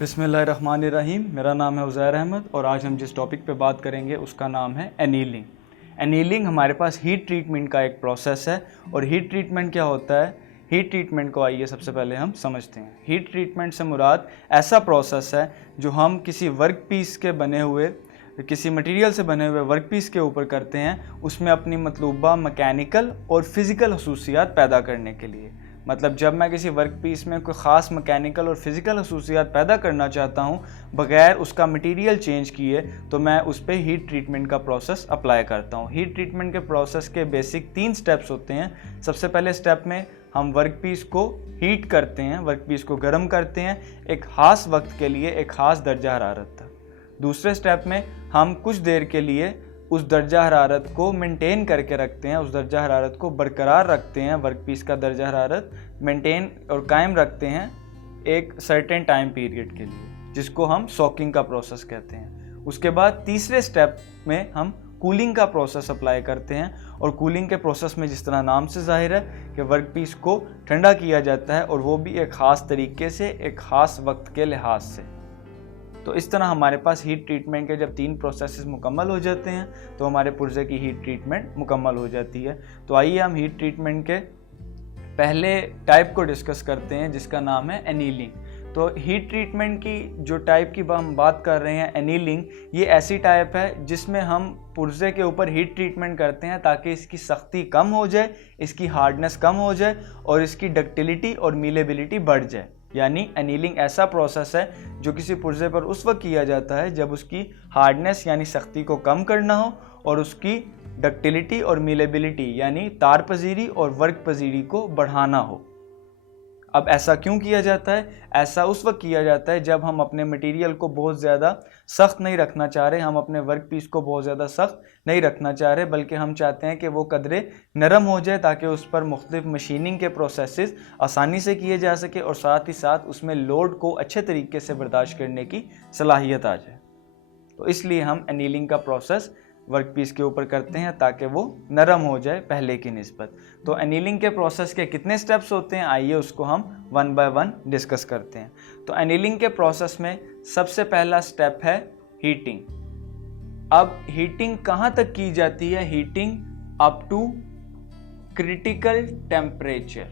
बिस्मिल्लाहिर्रहमानिर्रहीम। मेरा नाम है उज़ैर अहमद और आज हम जिस टॉपिक पे बात करेंगे उसका नाम है एनीलिंग। एनीलिंग हमारे पास हीट ट्रीटमेंट का एक प्रोसेस है। और हीट ट्रीटमेंट क्या होता है? हीट ट्रीटमेंट को आइए सबसे पहले हम समझते हैं। हीट ट्रीटमेंट से मुराद ऐसा प्रोसेस है जो हम किसी वर्क पीस के बने हुए, किसी मटेरियल से बने हुए वर्क पीस के ऊपर करते हैं, उसमें अपनी मतलूबा मैकेनिकल और फिज़िकल खसूसियात पैदा करने के लिए। मतलब जब मैं किसी वर्क पीस में कोई ख़ास मैकेनिकल और फिज़िकल खसूसियात पैदा करना चाहता हूँ बग़ैर उसका मटेरियल चेंज किए, तो मैं उस पर हीट ट्रीटमेंट का प्रोसेस अप्लाई करता हूँ। हीट ट्रीटमेंट के प्रोसेस के बेसिक 3 स्टेप्स होते हैं। सबसे पहले स्टेप में हम वर्क पीस को हीट करते हैं, वर्क पीस को गर्म करते हैं एक ख़ास वक्त के लिए, एक ख़ास दर्जा हरारत तक। दूसरे स्टेप में हम कुछ देर के लिए उस दर्जा हरारत को मेंटेन करके रखते हैं, उस दर्जा हरारत को बरकरार रखते हैं, वर्क पीस का दर्जा हरारत मेंटेन और कायम रखते हैं एक सर्टेन टाइम पीरियड के लिए, जिसको हम सॉकिंग का प्रोसेस कहते हैं। उसके बाद तीसरे स्टेप में हम कूलिंग का प्रोसेस अप्लाई करते हैं। और कूलिंग के प्रोसेस में जिस तरह नाम से जाहिर है कि वर्क पीस को ठंडा किया जाता है, और वो भी एक ख़ास तरीके से, एक ख़ास वक्त के लिहाज से। तो इस तरह हमारे पास हीट ट्रीटमेंट के जब 3 प्रोसेसेस मुकम्मल हो जाते हैं तो हमारे पुर्जे की हीट ट्रीटमेंट मुकम्मल हो जाती है। तो आइए हम हीट ट्रीटमेंट के पहले टाइप को डिस्कस करते हैं, जिसका नाम है एनीलिंग। तो हीट ट्रीटमेंट की जो टाइप की हम बात कर रहे हैं एनीलिंग, ये ऐसी टाइप है जिसमें हम पुर्जे के ऊपर हीट ट्रीटमेंट करते हैं ताकि इसकी सख्ती कम हो जाए, इसकी हार्डनेस कम हो जाए और इसकी डक्टिलिटी और मीलेबिलिटी बढ़ जाए। यानी एनीलिंग ऐसा प्रोसेस है जो किसी पुर्जे पर उस वक्त किया जाता है जब उसकी हार्डनेस यानी सख्ती को कम करना हो और उसकी डक्टिलिटी और मीलेबिलिटी यानी तार पजीरी और वर्क पजीरी को बढ़ाना हो। अब ऐसा क्यों किया जाता है? ऐसा उस वक्त किया जाता है जब हम अपने मटेरियल को बहुत ज़्यादा सख्त नहीं रखना चाह रहे, हम अपने वर्क पीस को बहुत ज़्यादा सख्त नहीं रखना चाह रहे, बल्कि हम चाहते हैं कि वो कदरे नरम हो जाए ताकि उस पर मुख्तलिफ मशीनिंग के प्रोसेसेस आसानी से किए जा सके और साथ ही साथ उसमें लोड को अच्छे तरीके से बर्दाश्त करने की सलाहियत आ जाए। तो इसलिए हम एनीलिंग का प्रोसेस वर्क पीस के ऊपर करते हैं ताकि वो नरम हो जाए पहले की निस्बत। तो एनीलिंग के प्रोसेस के कितने स्टेप्स होते हैं, आइए उसको हम 1 बाय 1 डिस्कस करते हैं। तो एनीलिंग के प्रोसेस में सबसे पहला स्टेप है हीटिंग। अब हीटिंग कहाँ तक की जाती है? Heating up to critical temperature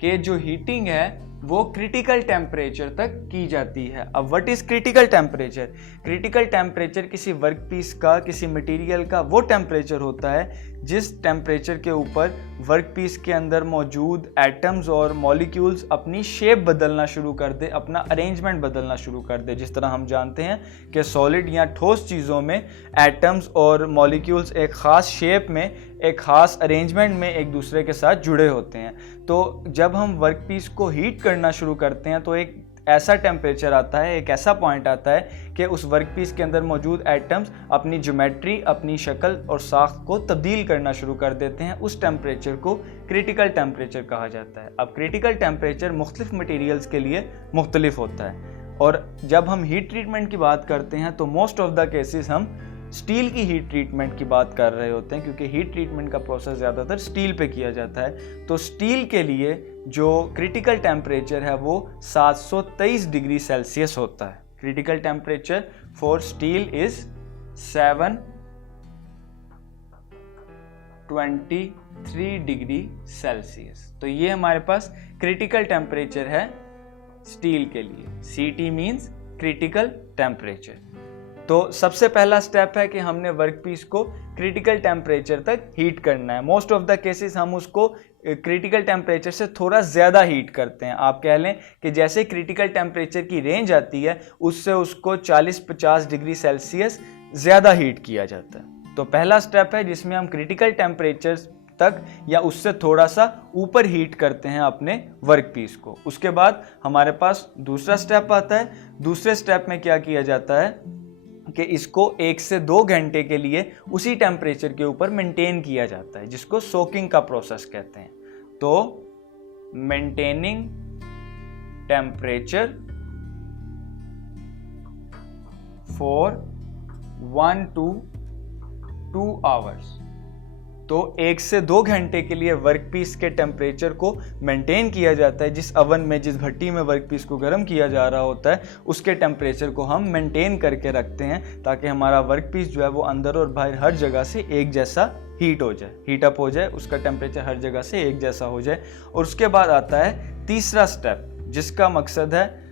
के जो हीटिंग है वो क्रिटिकल टेम्परेचर तक की जाती है। अब what is critical temperature? Critical temperature किसी वर्क पीस का, किसी मटेरियल का वो टेम्परेचर होता है जिस टेम्परेचर के ऊपर वर्क पीस के अंदर मौजूद एटम्स और मॉलिक्यूल्स अपनी शेप बदलना शुरू कर दे, अपना अरेंजमेंट बदलना शुरू कर दे। जिस तरह हम जानते हैं कि सॉलिड या ठोस चीज़ों में एटम्स और मॉलिक्यूल्स एक ख़ास शेप में, एक ख़ास अरेंजमेंट में एक दूसरे के साथ जुड़े होते हैं। तो जब हम वर्क पीस को हीट करना शुरू करते हैं तो एक ऐसा टेम्परेचर आता है, एक ऐसा पॉइंट आता है कि उस वर्क पीस के अंदर मौजूद एटम्स अपनी ज्योमेट्री, अपनी शक्ल और साख्त को तब्दील करना शुरू कर देते हैं। उस टेम्परेचर को क्रिटिकल टेम्परेचर कहा जाता है। अब क्रिटिकल टेम्परेचर मुख्तलिफ मटेरियल्स के लिए मुख्तलिफ होता है। और जब हम हीट ट्रीटमेंट की बात करते हैं तो मोस्ट ऑफ द केसेस हम स्टील की हीट ट्रीटमेंट की बात कर रहे होते हैं, क्योंकि हीट ट्रीटमेंट का प्रोसेस ज़्यादातर स्टील पे किया जाता है। तो स्टील के लिए जो क्रिटिकल टेम्परेचर है वो 723 डिग्री सेल्सियस होता है। Critical temperature for steel is 723 degree Celsius. तो ये हमारे पास क्रिटिकल टेम्परेचर है स्टील के लिए। CT means critical temperature. तो सबसे पहला स्टेप है कि हमने वर्क पीस को क्रिटिकल टेम्परेचर तक हीट करना है। मोस्ट ऑफ द केसेस हम उसको क्रिटिकल टेम्परेचर से थोड़ा ज़्यादा हीट करते हैं। आप कह लें कि जैसे क्रिटिकल टेम्परेचर की रेंज आती है उससे उसको 40-50 डिग्री सेल्सियस ज़्यादा हीट किया जाता है। तो पहला स्टेप है जिसमें हम क्रिटिकल टेम्परेचर तक या उससे थोड़ा सा ऊपर हीट करते हैं अपने वर्क पीस को। उसके बाद हमारे पास दूसरा स्टेप आता है। दूसरे स्टेप में क्या किया जाता है कि इसको 1 से 2 घंटे के लिए उसी टेम्परेचर के ऊपर मेंटेन किया जाता है, जिसको सोकिंग का प्रोसेस कहते हैं। तो maintaining temperature for 1 to 2 hours. तो 1 से 2 घंटे के लिए वर्कपीस के टेम्परेचर को मेंटेन किया जाता है। जिस अवन में, जिस भट्टी में वर्कपीस को गर्म किया जा रहा होता है, उसके टेम्परेचर को हम मेंटेन करके रखते हैं ताकि हमारा वर्कपीस जो है वो अंदर और बाहर हर जगह से एक जैसा हीट हो जाए, हीट अप हो जाए, उसका टेम्परेचर हर जगह से एक जैसा हो जाए। और उसके बाद आता है तीसरा स्टेप, जिसका मकसद है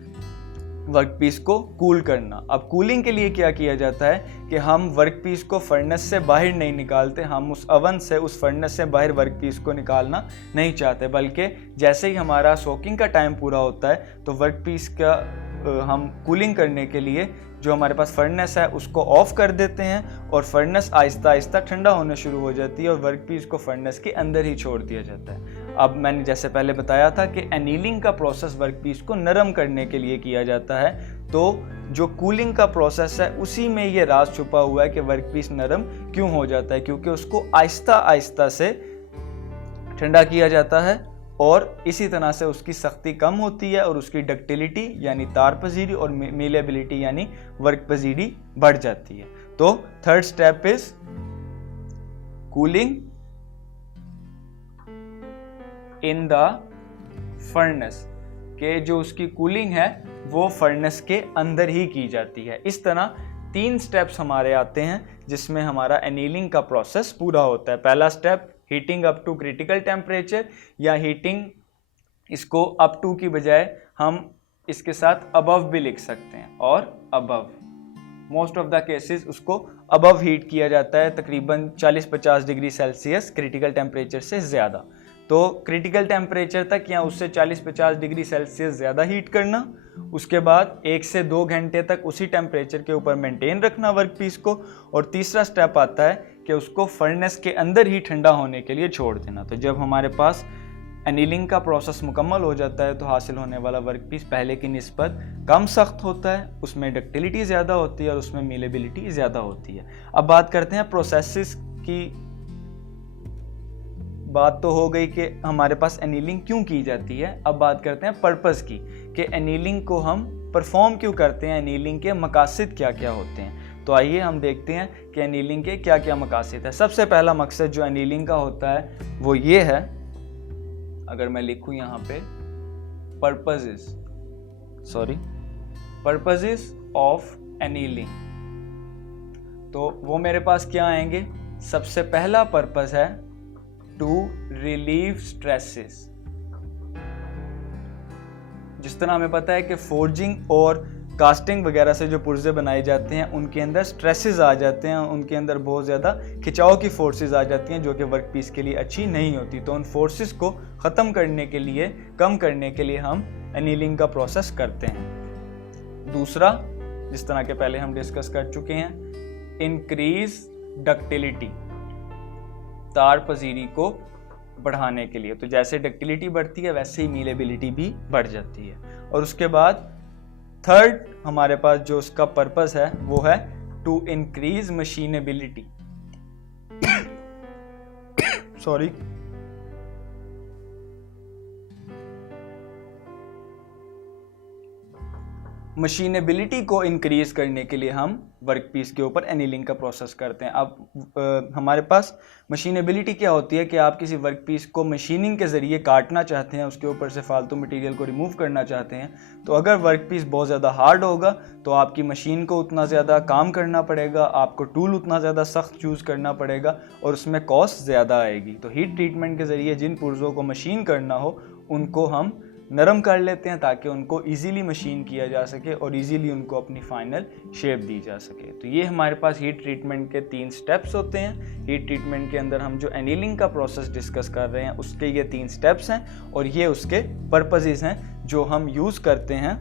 वर्कपीस को कूल करना। अब कूलिंग के लिए क्या किया जाता है कि हम वर्कपीस को फर्नेस से बाहर नहीं निकालते, हम उस अवन से, उस फर्नेस से बाहर वर्कपीस को निकालना नहीं चाहते, बल्कि जैसे ही हमारा सोकिंग का टाइम पूरा होता है तो वर्कपीस का हम कूलिंग करने के लिए जो हमारे पास फर्नेस है उसको ऑफ कर देते हैं और फर्नेस आहिस्ता आहिस्ता ठंडा होने शुरू हो जाती है और वर्कपीस को फर्नेस के अंदर ही छोड़ दिया जाता है। अब मैंने जैसे पहले बताया था कि एनीलिंग का प्रोसेस वर्कपीस को नरम करने के लिए किया जाता है, तो जो कूलिंग का प्रोसेस है उसी में ये राज छुपा हुआ है कि वर्कपीस नरम क्यों हो जाता है, क्योंकि उसको आहिस्ता आहिस्ता से ठंडा किया जाता है और इसी तरह से उसकी सख्ती कम होती है और उसकी डक्टिलिटी यानी तार पजीरी और मेलेबिलिटी यानी वर्क पजीरी बढ़ जाती है। तो third step is cooling in the furnace, के जो उसकी कूलिंग है वो फर्नेस के अंदर ही की जाती है। इस तरह 3 स्टेप्स हमारे आते हैं जिसमें हमारा एनीलिंग का प्रोसेस पूरा होता है। पहला step heating up to critical temperature, या हीटिंग इसको अप टू की बजाय हम इसके साथ अबव भी लिख सकते हैं, और above most of the cases उसको अबव हीट किया जाता है, तकरीबन 40-50 डिग्री सेल्सियस क्रिटिकल टेम्परेचर से ज़्यादा। तो क्रिटिकल टेम्परेचर तक या उससे 40-50 डिग्री सेल्सियस ज़्यादा हीट करना, उसके बाद 1 से 2 घंटे तक उसी टेम्परेचर के ऊपर मेंटेन रखना वर्कपीस को, और तीसरा स्टेप आता है कि उसको फर्नेस के अंदर ही ठंडा होने के लिए छोड़ देना। तो जब हमारे पास एनीलिंग का प्रोसेस मुकम्मल हो जाता है तो हासिल होने वाला वर्कपीस पहले की निस्बत कम सख्त होता है, उसमें डक्टिलिटी ज़्यादा होती है और उसमें मीलेबिलिटी ज़्यादा होती है। अब बात करते हैं प्रोसेसेस की। बात तो हो गई कि हमारे पास एनीलिंग क्यों की जाती है, अब बात करते हैं पर्पस की, कि एनीलिंग को हम परफॉर्म क्यों करते हैं, एनीलिंग के मकासद क्या क्या होते हैं। तो आइए हम देखते हैं कि एनीलिंग के क्या क्या मकासद है। सबसे पहला मकसद जो एनीलिंग का होता है वो ये है, अगर मैं लिखूं यहाँ पे पर्पसेस ऑफ एनीलिंग, तो वो मेरे पास क्या आएंगे। सबसे पहला पर्पस है टू रिलीव स्ट्रेसेस। जिस तरह हमें पता है कि फोर्जिंग और कास्टिंग वगैरह से जो पुर्जे बनाए जाते हैं उनके अंदर स्ट्रेसेस आ जाते हैं, उनके अंदर बहुत ज़्यादा खिंचाव की फोर्सेस आ जाती हैं जो कि वर्कपीस के लिए अच्छी नहीं होती। तो उन फोर्सेस को ख़त्म करने के लिए, कम करने के लिए हम एनीलिंग का प्रोसेस करते हैं। दूसरा, जिस तरह के पहले हम डिस्कस कर चुके हैं, इंक्रीज डक्टिलिटी, तार पजीरी को बढ़ाने के लिए। तो जैसे डक्टिलिटी बढ़ती है वैसे ही मीलेबिलिटी भी बढ़ जाती है। और उसके बाद थर्ड हमारे पास जो उसका पर्पस है वो है to increase machinability. Sorry, machinability को इंक्रीज करने के लिए हम वर्कपीस के ऊपर एनीलिंग का प्रोसेस करते हैं। अब हमारे पास मशीनेबिलिटी क्या होती है कि आप किसी वर्कपीस को मशीनिंग के ज़रिए काटना चाहते हैं, उसके ऊपर से फालतू मटेरियल को रिमूव करना चाहते हैं। तो अगर वर्कपीस बहुत ज़्यादा हार्ड होगा तो आपकी मशीन को उतना ज़्यादा काम करना पड़ेगा, आपको टूल उतना ज़्यादा सख्त यूज़ करना पड़ेगा और उसमें कॉस्ट ज़्यादा आएगी। तो हीट ट्रीटमेंट के ज़रिए जिन पुर्ज़ों को मशीन करना हो उनको हम नरम कर लेते हैं ताकि उनको इजीली मशीन किया जा सके और इजीली उनको अपनी फाइनल शेप दी जा सके। तो ये हमारे पास हीट ट्रीटमेंट के 3 स्टेप्स होते हैं। हीट ट्रीटमेंट के अंदर हम जो एनीलिंग का प्रोसेस डिस्कस कर रहे हैं उसके ये 3 स्टेप्स हैं और ये उसके पर्पसेस हैं जो हम यूज़ करते हैं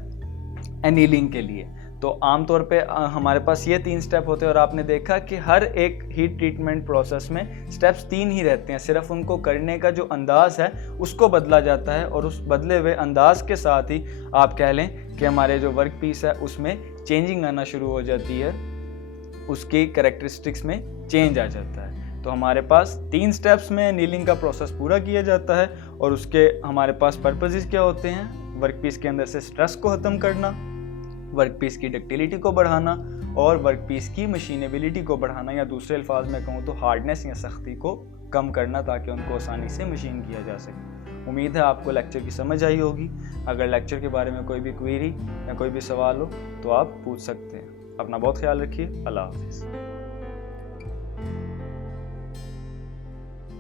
एनीलिंग के लिए। तो आमतौर पे हमारे पास ये 3 स्टेप होते हैं और आपने देखा कि हर एक हीट ट्रीटमेंट प्रोसेस में स्टेप्स 3 ही रहते हैं, सिर्फ उनको करने का जो अंदाज़ है उसको बदला जाता है और उस बदले हुए अंदाज के साथ ही आप कह लें कि हमारे जो वर्क पीस है उसमें चेंजिंग आना शुरू हो जाती है, उसकी कैरेक्टरिस्टिक्स में चेंज आ जाता है। तो हमारे पास 3 स्टेप्स में एनीलिंग का प्रोसेस पूरा किया जाता है और उसके हमारे पास पर्पसेस क्या होते हैं, वर्कपीस के अंदर से स्ट्रेस को ख़त्म करना, वर्कपीस की डक्टिलिटी को बढ़ाना और वर्कपीस की मशीनेबिलिटी को बढ़ाना, या दूसरे अल्फाज में कहूँ तो हार्डनेस या सख्ती को कम करना ताकि उनको आसानी से मशीन किया जा सके। उम्मीद है आपको लेक्चर की समझ आई होगी। अगर लेक्चर के बारे में कोई भी क्वेरी या कोई भी सवाल हो तो आप पूछ सकते हैं। अपना बहुत ख्याल रखिए। अल्लाह हाफिज़।